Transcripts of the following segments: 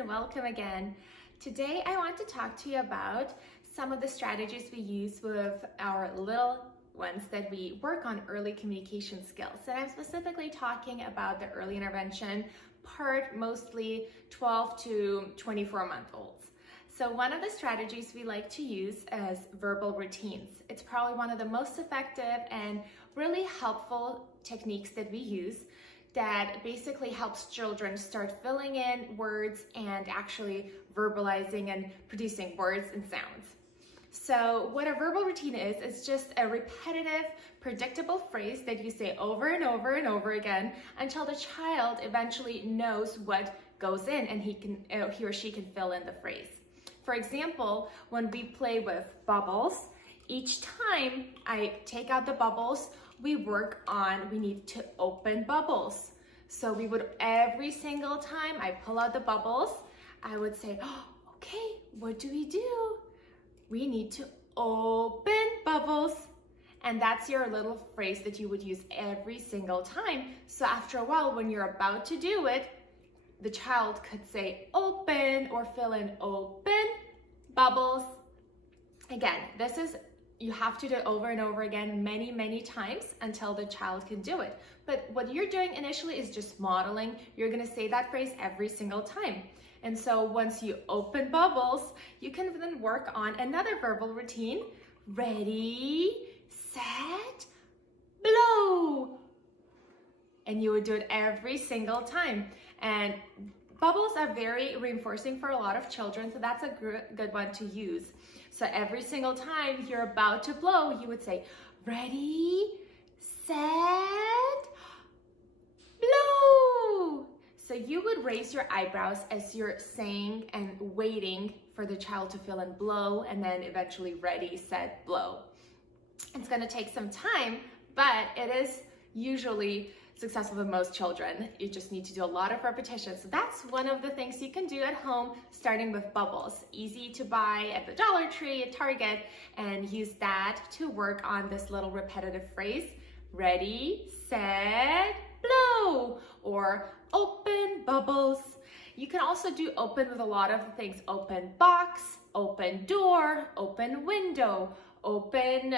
everyone, welcome again. Today I want to talk to you about some of the strategies we use with our little ones that we work on early communication skills. And I'm specifically talking about the early intervention part, mostly 12 to 24-month-olds. So one of the strategies we like to use is verbal routines. It's probably one of the most effective and really helpful techniques that we use that basically helps children start filling in words and actually verbalizing and producing words and sounds. So what a verbal routine is, it's just a repetitive, predictable phrase that you say over and over and over again until the child eventually knows what goes in and he or she can fill in the phrase. For example, when we play with bubbles, each time I take out the bubbles, we need to open bubbles. So we would, every single time I pull out the bubbles, I would say, oh, okay, what do? We need to open bubbles. And that's your little phrase that you would use every single time. So after a while, when you're about to do it, the child could say open or fill in open bubbles. Again, you have to do it over and over again many, many times until the child can do it. But what you're doing initially is just modeling. You're gonna say that phrase every single time. And so once you open bubbles, you can then work on another verbal routine. Ready, set, blow. And you would do it every single time. And bubbles are very reinforcing for a lot of children, so that's a good one to use. So every single time you're about to blow, you would say, ready, set, blow. So you would raise your eyebrows as you're saying and waiting for the child to fill in blow and then eventually ready, set, blow. It's gonna take some time, but it is usually successful with most children. You just need to do a lot of repetition. So that's one of the things you can do at home, starting with bubbles. Easy to buy at the Dollar Tree, at Target, and use that to work on this little repetitive phrase. Ready, set, blow, or open bubbles. You can also do open with a lot of things. Open box, open door, open window, open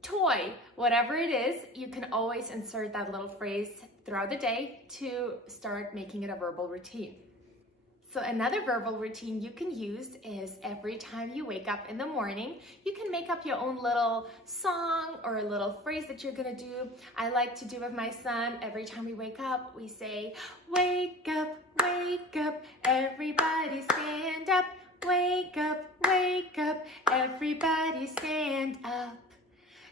toy, whatever it is, you can always insert that little phrase throughout the day to start making it a verbal routine. So another verbal routine you can use is every time you wake up in the morning, you can make up your own little song or a little phrase that you're gonna do. I like to do with my son, every time we wake up, we say, wake up, everybody stand up, wake up, everybody stand up.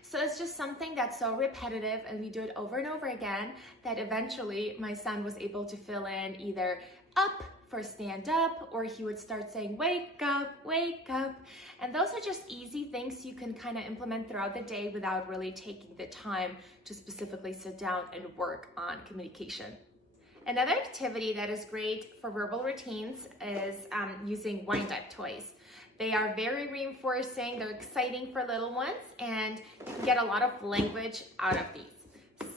So it's just something that's so repetitive and we do it over and over again that eventually my son was able to fill in either up for stand up, or he would start saying, wake up. And those are just easy things you can kind of implement throughout the day without really taking the time to specifically sit down and work on communication. Another activity that is great for verbal routines is using wind-up toys. They are very reinforcing, they're exciting for little ones, and you can get a lot of language out of these.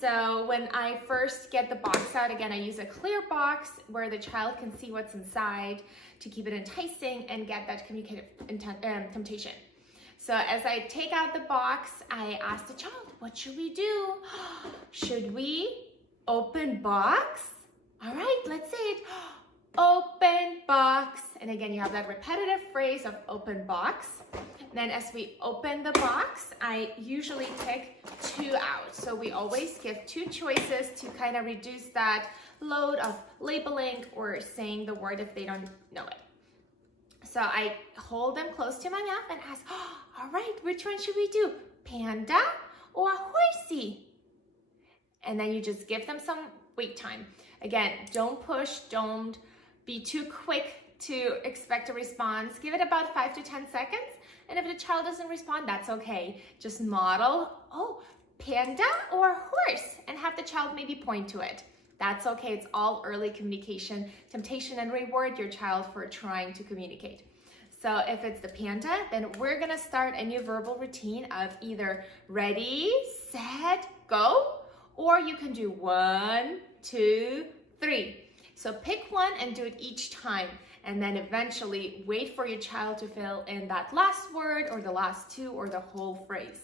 So when I first get the box out, again, I use a clear box where the child can see what's inside to keep it enticing and get that communicative temptation. So as I take out the box, I ask the child, what should we do? Should we open box? All right, let's say it. Open box. And again, you have that repetitive phrase of open box. Then as we open the box, I usually pick 2 out. So we always give 2 choices to kind of reduce that load of labeling or saying the word if they don't know it. So I hold them close to my mouth and ask, oh, all right, which one should we do? Panda or horsey? And then you just give them some wait time. Again, don't push, don't be too quick to expect a response. Give it about 5 to 10 seconds. And if the child doesn't respond, that's okay. Just model, oh, panda or horse, and have the child maybe point to it. That's okay. It's all early communication, temptation, and reward your child for trying to communicate. So if it's the panda, then we're gonna start a new verbal routine of either ready, set, go, or you can do 1, 2, 3. So pick one and do it each time. And then eventually wait for your child to fill in that last word or the last two or the whole phrase.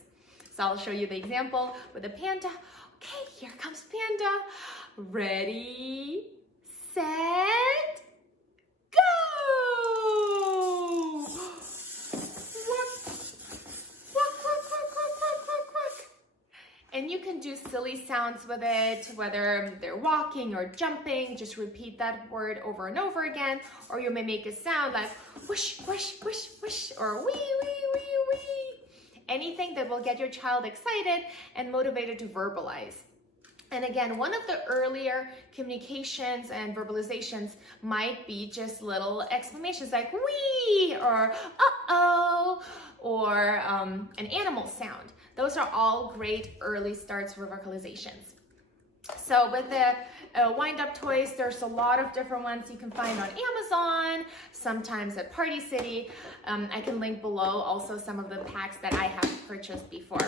So I'll show you the example with a panda. Okay, here comes panda. Ready, set, go! And you can do silly sounds with it, whether they're walking or jumping. Just repeat that word over and over again. Or you may make a sound like whoosh, whoosh, whoosh, whoosh, or wee, wee, wee, wee. Anything that will get your child excited and motivated to verbalize. And again, one of the earlier communications and verbalizations might be just little exclamations like wee, or uh-oh, or an animal sound. Those are all great early starts for vocalizations. So with the wind-up toys, there's a lot of different ones you can find on Amazon, sometimes at Party City. I can link below also some of the packs that I have purchased before.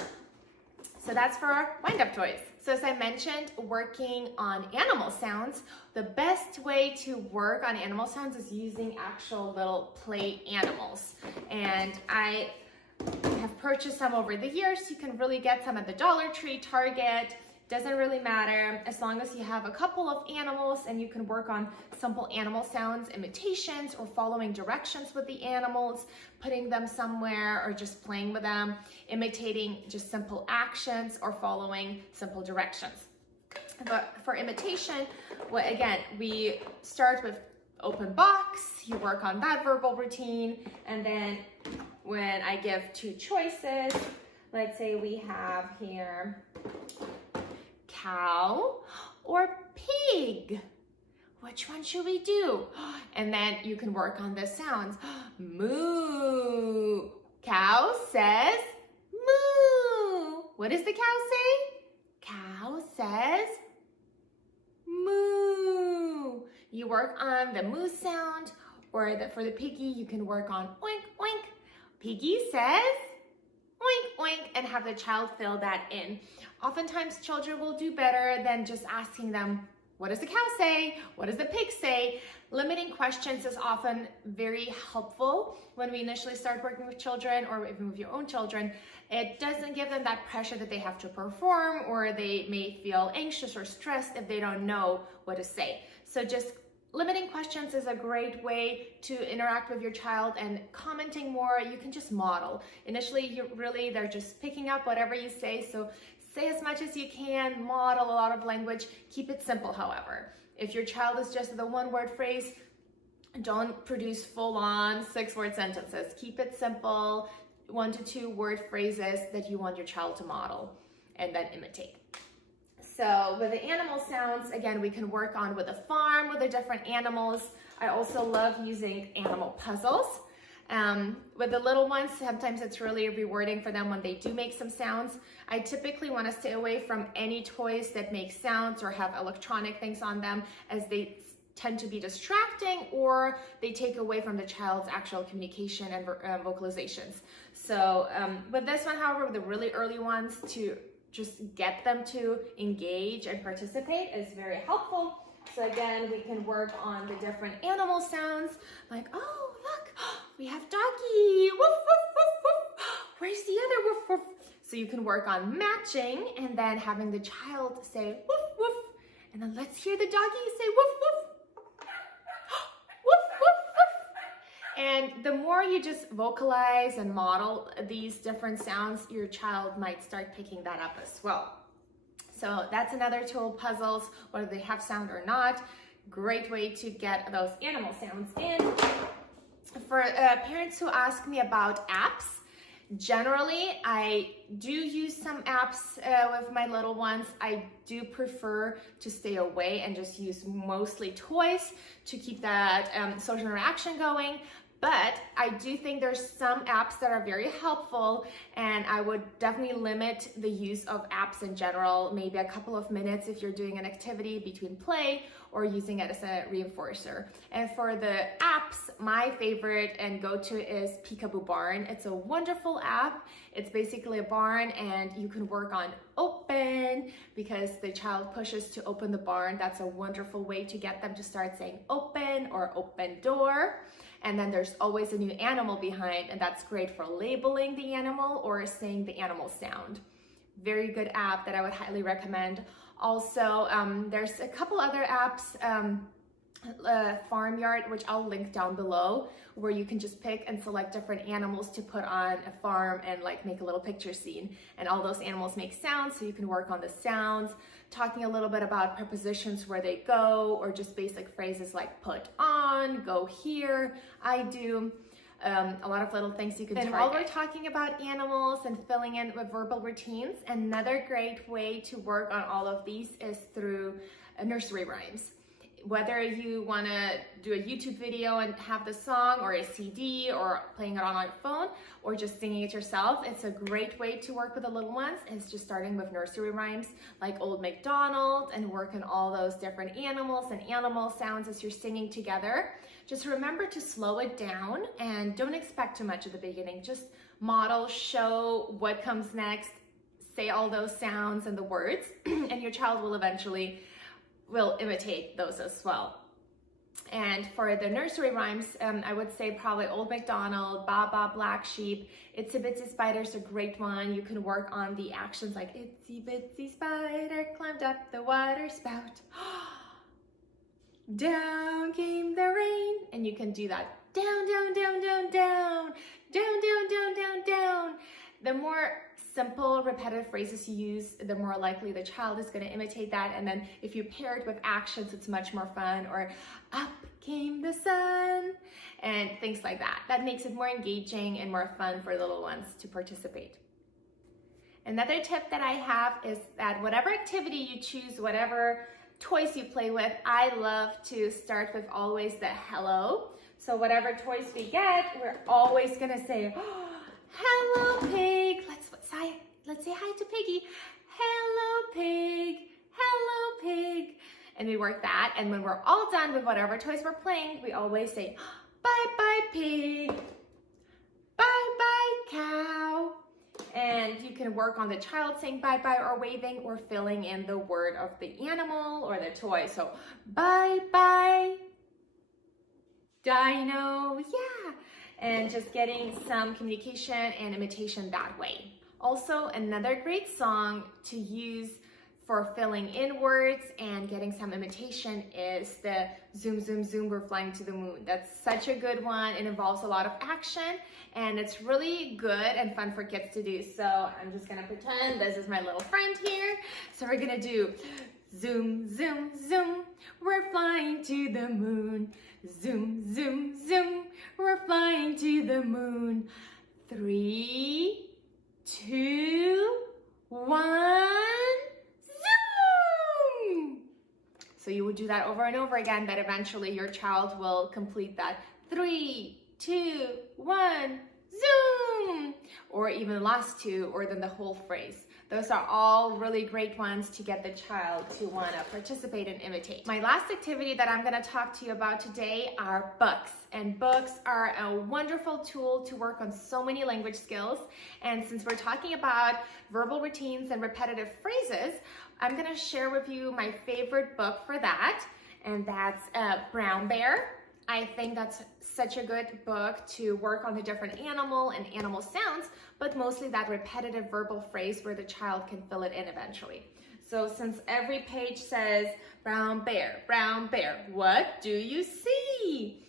So that's for our wind-up toys. So as I mentioned, working on animal sounds, the best way to work on animal sounds is using actual little play animals. And I have purchased some over the years. You can really get some at the Dollar Tree, Target. Doesn't really matter as long as you have a couple of animals and you can work on simple animal sounds, imitations, or following directions with the animals, putting them somewhere or just playing with them, imitating just simple actions or following simple directions. But for imitation, well, again, we start with open box, you work on that verbal routine, and then when I give two choices, let's say we have here cow or pig. Which one should we do? And then you can work on the sounds. Moo. Cow says moo. What does the cow say? Cow says moo. You work on the moo sound, or for the piggy, you can work on oink, oink. Piggy says oink, oink, and have the child fill that in. Oftentimes, children will do better than just asking them, what does the cow say? What does the pig say? Limiting questions is often very helpful when we initially start working with children or even with your own children. It doesn't give them that pressure that they have to perform, or they may feel anxious or stressed if they don't know what to say. So just limiting questions is a great way to interact with your child, and commenting more, you can just model. Initially, they're just picking up whatever you say, so say as much as you can, model a lot of language. Keep it simple, however. If your child is just the one-word phrase, don't produce full-on 6-word sentences. Keep it simple, 1 to 2 word phrases that you want your child to model and then imitate. So with the animal sounds, again, we can work on with a farm, with the different animals. I also love using animal puzzles. With the little ones, sometimes it's really rewarding for them when they do make some sounds. I typically want to stay away from any toys that make sounds or have electronic things on them, as they tend to be distracting or they take away from the child's actual communication and vocalizations. So with this one, however, with the really early ones, to just get them to engage and participate is very helpful. So again, we can work on the different animal sounds, like, oh, look, we have doggy, woof, woof, woof, woof. Where's the other woof, woof? So you can work on matching and then having the child say woof, woof. And then let's hear the doggy say woof, woof. Woof, woof, woof. And the more you just vocalize and model these different sounds, your child might start picking that up as well. So that's another tool, puzzles, whether they have sound or not. Great way to get those animal sounds in. For parents who ask me about apps, generally I do use some apps with my little ones. I do prefer to stay away and just use mostly toys to keep that social interaction going. But I do think there's some apps that are very helpful, and I would definitely limit the use of apps in general, maybe a couple of minutes if you're doing an activity between play or using it as a reinforcer. And for the apps, my favorite and go-to is Peekaboo Barn. It's a wonderful app. It's basically a barn, and you can work on open because the child pushes to open the barn. That's a wonderful way to get them to start saying open or open door. And then there's always a new animal behind, and that's great for labeling the animal or saying the animal sound. Very good app that I would highly recommend. Also, there's a couple other apps, Farmyard, which I'll link down below, where you can just pick and select different animals to put on a farm and like make a little picture scene. And all those animals make sounds, so you can work on the sounds, talking a little bit about prepositions, where they go, or just basic phrases like put on, go here, I do. A lot of little things you can do. And while we're talking about animals and filling in with verbal routines, another great way to work on all of these is through nursery rhymes. Whether you want to do a YouTube video and have the song, or a CD, or playing it on your phone, or just singing it yourself, it's a great way to work with the little ones. It's just starting with nursery rhymes like Old MacDonald, and work on all those different animals and animal sounds as you're singing together. Just remember to slow it down and don't expect too much at the beginning. Just model, show what comes next, say all those sounds and the words, and your child will eventually imitate those as well. And for the nursery rhymes, I would say probably Old MacDonald, Baa Baa Black Sheep, Itsy Bitsy Spider's a great one. You can work on the actions like Itsy Bitsy Spider climbed up the water spout. Down came the rain, and you can do that. Down, down, down, down, down, down, down, down, down, down. The more simple, repetitive phrases you use, the more likely the child is going to imitate that. And then if you pair it with actions, it's much more fun. Or up came the sun, and things like that. That makes it more engaging and more fun for little ones to participate. Another tip that I have is that whatever activity you choose, whatever toys you play with, I love to start with always the hello. So whatever toys we get, we're always gonna say, oh, hello pig. Let's say hi to Piggy. Hello pig, hello pig. And we work that, and when we're all done with whatever toys we're playing, we always say, bye bye pig, bye bye cow. And you can work on the child saying bye-bye or waving, or filling in the word of the animal or the toy. So bye-bye dino, yeah. And just getting some communication and imitation that way. Also, another great song to use for filling in words and getting some imitation is the Zoom, Zoom, Zoom, We're Flying to the Moon. That's such a good one. It involves a lot of action, and it's really good and fun for kids to do. So I'm just gonna pretend this is my little friend here. So we're gonna do zoom, zoom, zoom, we're flying to the moon. Zoom, zoom, zoom, we're flying to the moon. 3, 2, 1. So you would do that over and over again, but eventually your child will complete that 3, 2, 1, zoom, or even the last two, or then the whole phrase. Those are all really great ones to get the child to want to participate and imitate. My last activity that I'm going to talk to you about today are books. And books are a wonderful tool to work on so many language skills. And since we're talking about verbal routines and repetitive phrases, I'm going to share with you my favorite book for that, and that's Brown Bear. I think that's such a good book to work on the different animal and animal sounds, but mostly that repetitive verbal phrase where the child can fill it in eventually. So since every page says, brown bear, what do you see?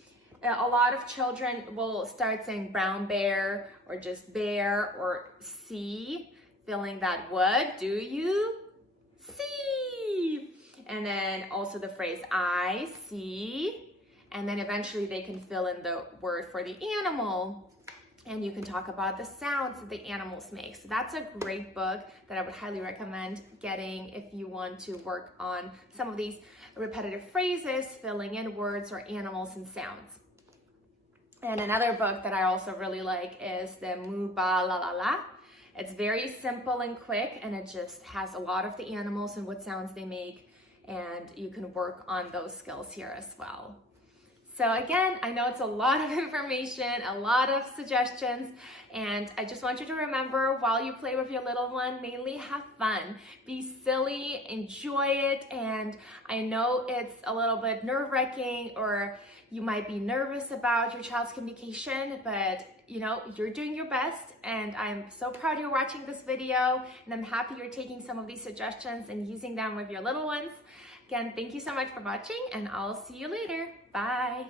A lot of children will start saying brown bear, or just bear, or see, filling that what do you see? And then also the phrase I see. And then eventually they can fill in the word for the animal, and you can talk about the sounds that the animals make. So that's a great book that I would highly recommend getting if you want to work on some of these repetitive phrases, filling in words or animals and sounds. And another book that I also really like is the Moo Ba La La La. It's very simple and quick, and it just has a lot of the animals and what sounds they make, and you can work on those skills here as well. So again, I know it's a lot of information, a lot of suggestions, and I just want you to remember while you play with your little one, mainly have fun, be silly, enjoy it, and I know it's a little bit nerve-wracking or you might be nervous about your child's communication, but you know, you're doing your best, and I'm so proud you're watching this video, and I'm happy you're taking some of these suggestions and using them with your little ones. Again, thank you so much for watching, and I'll see you later. Bye.